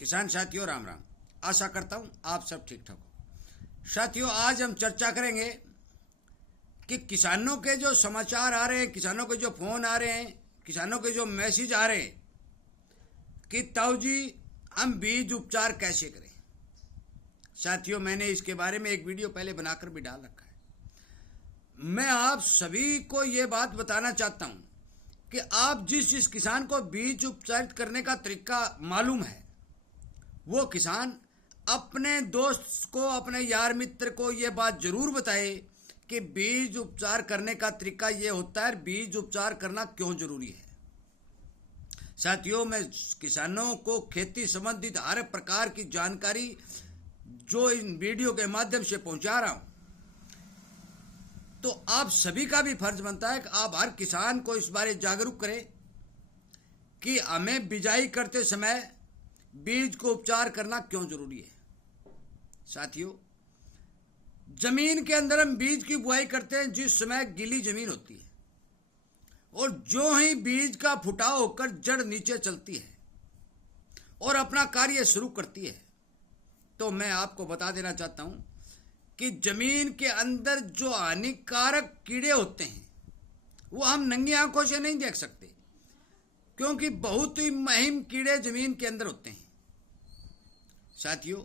किसान साथियों राम राम। आशा करता हूं आप सब ठीक ठाक हो। साथियों, आज हम चर्चा करेंगे कि किसानों के जो समाचार आ रहे हैं, किसानों के जो फोन आ रहे हैं, किसानों के जो मैसेज आ रहे हैं कि ताऊ जी हम बीज उपचार कैसे करें। साथियों, मैंने इसके बारे में एक वीडियो पहले बनाकर भी डाल रखा है। मैं आप सभी को ये बात बताना चाहता हूं कि आप जिस किसान को बीज उपचार करने का तरीका मालूम है, वो किसान अपने दोस्त को, अपने यार मित्र को ये बात जरूर बताए कि बीज उपचार करने का तरीका ये होता है, बीज उपचार करना क्यों जरूरी है। साथियों, मैं किसानों को खेती संबंधित हर प्रकार की जानकारी जो इन वीडियो के माध्यम से पहुंचा रहा हूं, तो आप सभी का भी फर्ज बनता है कि आप हर किसान को इस बारे जागरूक करें कि हमें बिजाई करते समय बीज को उपचार करना क्यों जरूरी है। साथियों, जमीन के अंदर हम बीज की बुआई करते हैं जिस समय गीली जमीन होती है, और जो ही बीज का फुटाव होकर जड़ नीचे चलती है और अपना कार्य शुरू करती है, तो मैं आपको बता देना चाहता हूं कि जमीन के अंदर जो हानिकारक कीड़े होते हैं वो हम नंगी आंखों से नहीं देख सकते, क्योंकि बहुत ही मुहिम कीड़े जमीन के अंदर होते हैं। साथियों,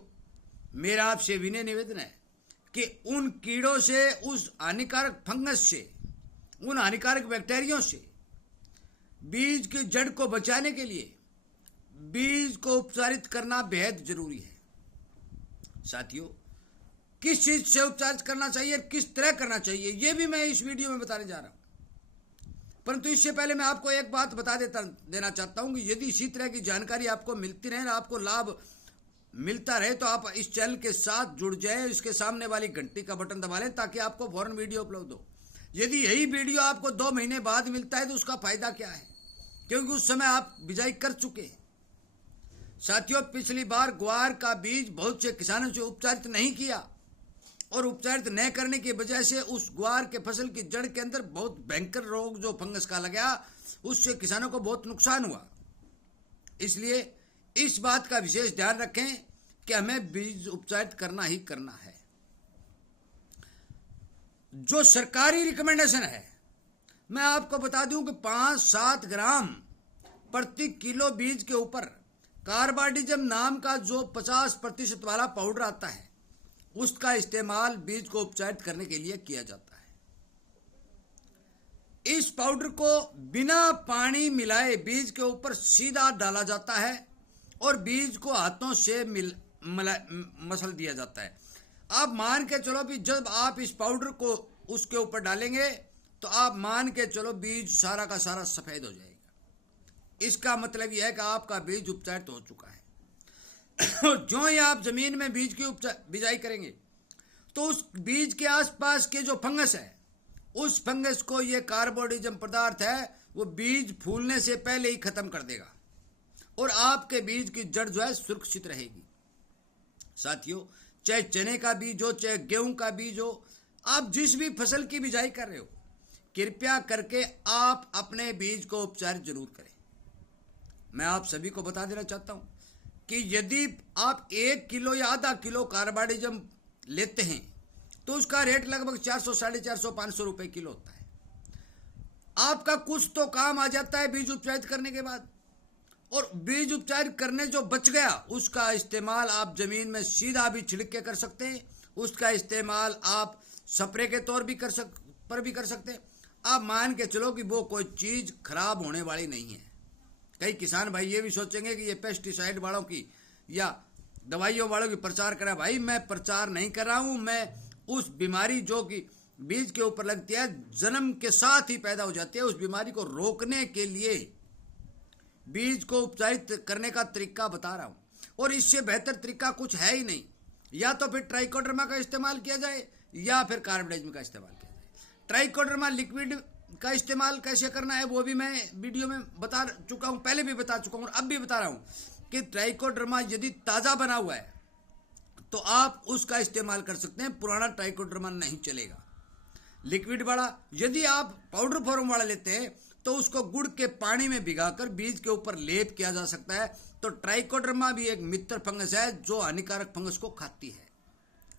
मेरा आपसे विनय निवेदन है कि उन कीड़ों से, उस हानिकारक फंगस से, उन हानिकारक बैक्टीरिया से बीज की जड़ को बचाने के लिए बीज को उपचारित करना बेहद जरूरी है। साथियों, किस चीज से उपचार करना चाहिए, किस तरह करना चाहिए, यह भी मैं इस वीडियो में बताने जा रहा हूं। परंतु इससे पहले मैं आपको एक बात देना चाहता हूं कि यदि इसी तरह की जानकारी आपको मिलती रहे, आपको लाभ मिलता रहे, तो आप इस चैनल के साथ जुड़ जाएं, इसके सामने वाली घंटी का बटन दबा लें ताकि आपको फौरन वीडियो उपलब्ध हो। यदि यही वीडियो आपको 2 महीने बाद मिलता है तो उसका फायदा क्या है, क्योंकि उस समय आप बिजाई कर चुके हैं। साथियों, पिछली बार ग्वार का बीज बहुत से किसानों से उपचारित नहीं किया, और उपचारित न करने की वजह से उस ग्वार के फसल की जड़ के अंदर बहुत भयंकर रोग जो फंगस का लगा, उससे किसानों को बहुत नुकसान हुआ। इसलिए इस बात का विशेष ध्यान रखें कि हमें बीज उपचारित करना ही करना है। जो सरकारी रिकमेंडेशन है, मैं आपको बता दूं कि 5-7 ग्राम प्रति किलो बीज के ऊपर कार्बाडिजम नाम का जो 50% वाला पाउडर आता है, उसका इस्तेमाल बीज को उपचारित करने के लिए किया जाता है। इस पाउडर को बिना पानी मिलाए बीज के ऊपर सीधा डाला जाता है और बीज को हाथों से मसल दिया जाता है। आप मान के चलो भी जब आप इस पाउडर को उसके ऊपर डालेंगे तो आप मान के चलो बीज सारा का सारा सफेद हो जाएगा। इसका मतलब यह है कि आपका बीज उपचारित हो चुका है। जो ही आप जमीन में बीज की बिजाई करेंगे तो उस बीज के आसपास के जो फंगस है, उस फंगस को ये कार्बोडिजम पदार्थ है वो बीज फूलने से पहले ही खत्म कर देगा और आपके बीज की जड़ जो है सुरक्षित रहेगी। साथियों, चाहे चने का बीज हो, चाहे गेहूं का बीज हो, आप जिस भी फसल की बिजाई कर रहे हो, कृपया करके आप अपने बीज को उपचारित जरूर करें। मैं आप सभी को बता देना चाहता हूं कि यदि आप 1 किलो या आधा किलो कार्बाडिजम लेते हैं तो उसका रेट लगभग 400, 450, 500 रुपए किलो होता है। आपका कुछ तो काम आ जाता है बीज उपचारित करने के बाद, और बीज उपचार करने जो बच गया उसका इस्तेमाल आप जमीन में सीधा भी छिड़क के कर सकते हैं। उसका इस्तेमाल आप स्प्रे के तौर भी कर सकते हैं। आप मान के चलो कि वो कोई चीज खराब होने वाली नहीं है। कई किसान भाई ये भी सोचेंगे कि ये पेस्टिसाइड वालों की या दवाइयों वालों की प्रचार करा। भाई, मैं प्रचार नहीं कर रहा हूं। मैं उस बीमारी जो कि बीज के ऊपर लगती है, जन्म के साथ ही पैदा हो जाती है, उस बीमारी को रोकने के लिए बीज को उपचारित करने का तरीका बता रहा हूं। और इससे बेहतर तरीका कुछ है ही नहीं। या तो फिर ट्राइकोडर्मा का इस्तेमाल किया जाए या फिर कार्बाइडम का इस्तेमाल किया जाए। ट्राइकोडर्मा लिक्विड का इस्तेमाल कैसे करना है वो भी मैं वीडियो में बता चुका हूं, पहले भी बता चुका हूं और अब भी बता रहा हूं कि ट्राइकोडर्मा यदि ताज़ा बना हुआ है तो आप उसका इस्तेमाल कर सकते हैं, पुराना ट्राइकोडर्मा नहीं चलेगा। लिक्विड वाला, यदि आप पाउडर फॉर्म वाला लेते हैं तो उसको गुड़ के पानी में भिगाकर बीज के ऊपर लेप किया जा सकता है। तो ट्राइकोडर्मा भी एक मित्र फंगस है जो हानिकारक फंगस को खाती है।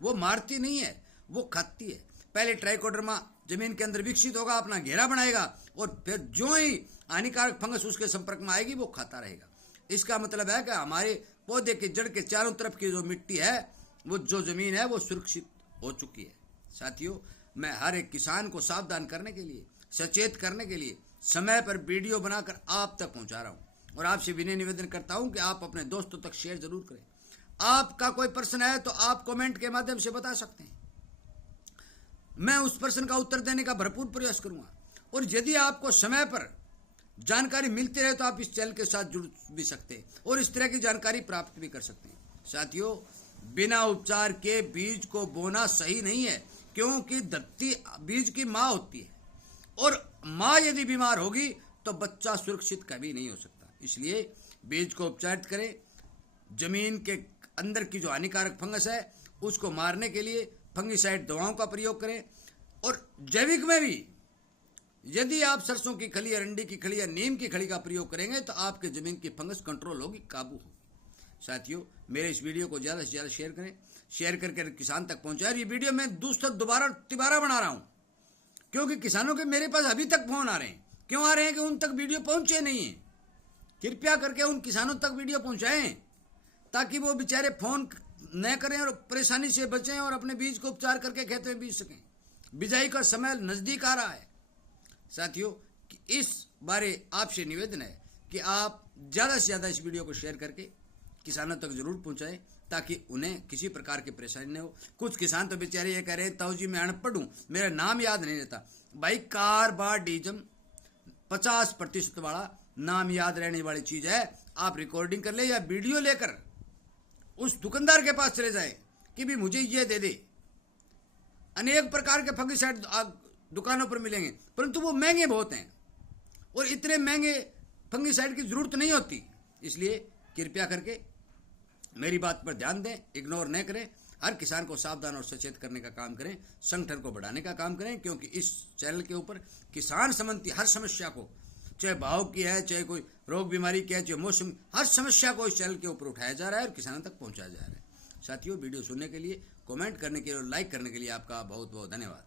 वो मारती नहीं है, वो खाती है। पहले ट्राइकोडर्मा जमीन के अंदर विकसित होगा, अपना घेरा बनाएगा, और फिर जो ही हानिकारक फंगस उसके संपर्क में आएगी वो खाता रहेगा। इसका मतलब है कि हमारे पौधे के जड़ के चारों तरफ की जो मिट्टी है, वो जो जमीन है, वो सुरक्षित हो चुकी है। साथियों, मैं हर एक किसान को सावधान करने के लिए, सचेत करने के लिए समय पर वीडियो बनाकर आप तक पहुंचा रहा हूं, और आपसे विनय निवेदन करता हूं कि आप अपने दोस्तों तक शेयर जरूर करें। आपका कोई प्रश्न है तो आप कमेंट के माध्यम से बता सकते हैं, मैं उस प्रश्न का उत्तर देने का भरपूर प्रयास करूंगा। और यदि आपको समय पर जानकारी मिलती रहे तो आप इस चैनल के साथ जुड़ भी सकते हैं और इस तरह की जानकारी प्राप्त भी कर सकते हैं। साथियों, बिना उपचार के बीज को बोना सही नहीं है, क्योंकि धरती बीज की माँ होती है, और माँ यदि बीमार होगी तो बच्चा सुरक्षित कभी नहीं हो सकता। इसलिए बीज को उपचारित करें। जमीन के अंदर की जो हानिकारक फंगस है उसको मारने के लिए फंगिसाइड दवाओं का प्रयोग करें। और जैविक में भी यदि आप सरसों की खली, अरंडी की खली या नीम की खली का प्रयोग करेंगे तो आपके जमीन की फंगस कंट्रोल होगी, काबू होगी। साथियों, मेरे इस वीडियो को ज़्यादा से ज़्यादा शेयर करें, शेयर करके किसान तक पहुंचाएं। ये वीडियो मैं तिबारा बना रहा हूं, क्योंकि किसानों के मेरे पास अभी तक फोन आ रहे हैं। क्यों आ रहे हैं? कि उन तक वीडियो पहुंचे नहीं है। कृपया करके उन किसानों तक वीडियो पहुंचाएं, ताकि वो बेचारे फोन न करें और परेशानी से बचें और अपने बीज को उपचार करके खेत में बीज सकें। बिजाई का समय नज़दीक आ रहा है। साथियों, इस बारे आपसे निवेदन है कि आप ज़्यादा से ज़्यादा इस वीडियो को शेयर करके किसानों तक जरूर पहुंचाएं, ताकि उन्हें किसी प्रकार की परेशानी न हो। कुछ किसान तो बेचारे ये कह रहे हैं, ताऊ जी मैं अनपढ़ हूँ, मेरा नाम याद नहीं रहता। भाई, कार्बाडिजम 50% वाला नाम याद रहने वाली चीज़ है। आप रिकॉर्डिंग कर ले या वीडियो लेकर उस दुकानदार के पास चले जाएं कि भी मुझे ये दे दे। अनेक प्रकार के फंगिसाइड दुकानों पर मिलेंगे, परंतु वो महंगे बहुत हैं, और इतने महंगे फंगिसाइड की जरूरत नहीं होती। इसलिए कृपया करके मेरी बात पर ध्यान दें, इग्नोर न करें। हर किसान को सावधान और सचेत करने का काम करें, संगठन को बढ़ाने का काम करें, क्योंकि इस चैनल के ऊपर किसान संबंधी हर समस्या को, चाहे भाव की है, चाहे कोई रोग बीमारी की है, चाहे मौसम, हर समस्या को इस चैनल के ऊपर उठाया जा रहा है और किसानों तक पहुंचाया जा रहा है। साथियों, वीडियो सुनने के लिए, कमेंट करने के लिए और लाइक करने के लिए आपका बहुत बहुत धन्यवाद।